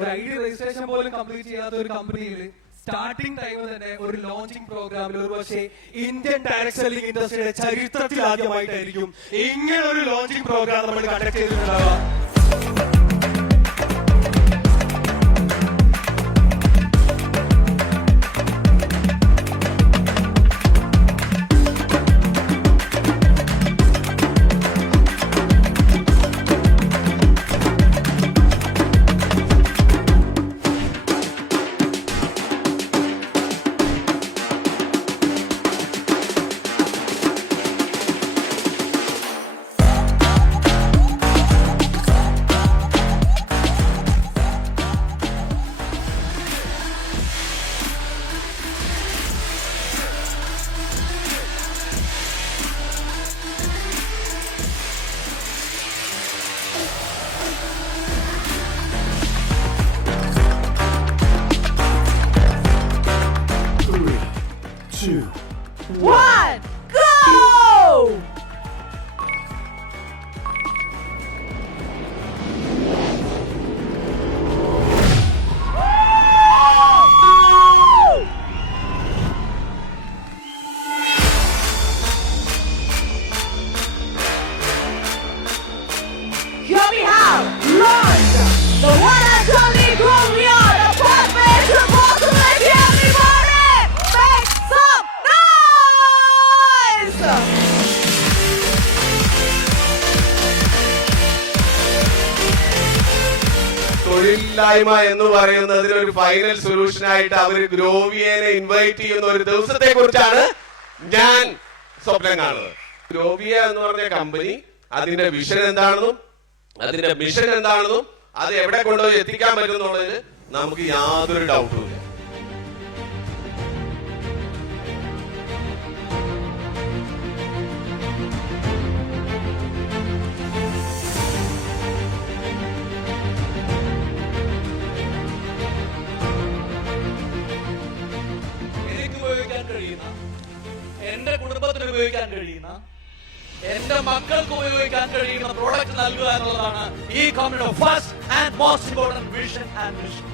ഒരു ID registration പോലും complete ചെയ്യാത്ത ഒരു കമ്പനിയിൽ സ്റ്റാർട്ടിംഗ് ടൈം തന്നെ ഒരു ലോഞ്ചിങ് പ്രോഗ്രാമിൽ ഒരു പക്ഷേ ഇന്ത്യൻ ഡയറക്ട് സെല്ലിംഗ് ഇൻഡസ്ട്രിയുടെ ചരിത്രത്തിൽ ആദ്യമായിട്ടായിരിക്കും ഇങ്ങനെ ഒരു ലോഞ്ചിങ് പ്രോഗ്രാം നമ്മൾ conduct ചെയ്തിട്ടുണ്ടാവുക. One, go! Here we have launch the one and only Govion, the perfect supposedly everybody make some noise! തൊഴിലില്ലായ്മ എന്ന് പറയുന്നതിന് ഒരു ഫൈനൽ സൊല്യൂഷൻ ആയിട്ട് അവർ ഗ്രോവിയനെ ഇൻവൈറ്റ് ചെയ്യുന്ന ഒരു ദിവസത്തെ കുറിച്ചാണ് ഞാൻ സ്വപ്നം കാണുന്നത്. ഗ്രോവിയ എന്ന് പറഞ്ഞ കമ്പനി അതിന്റെ വിഷൻ എന്താണെന്നും അതിന്റെ മിഷൻ എന്താണെന്നും അത് എവിടെ കൊണ്ടുപോയി എത്തിക്കാൻ പറ്റുന്നുള്ളതിന് നമുക്ക് യാതൊരു ഡൗട്ടും ഇല്ല. എന്റെ കുടുംബത്തിന് ഉപയോഗിക്കാൻ കഴിയുന്ന എന്റെ മക്കൾക്ക് ഉപയോഗിക്കാൻ കഴിയുന്ന പ്രോഡക്റ്റ് നൽകുക എന്നുള്ളതാണ് ഈ കമ്പനിയുടെ first and most important vision and mission.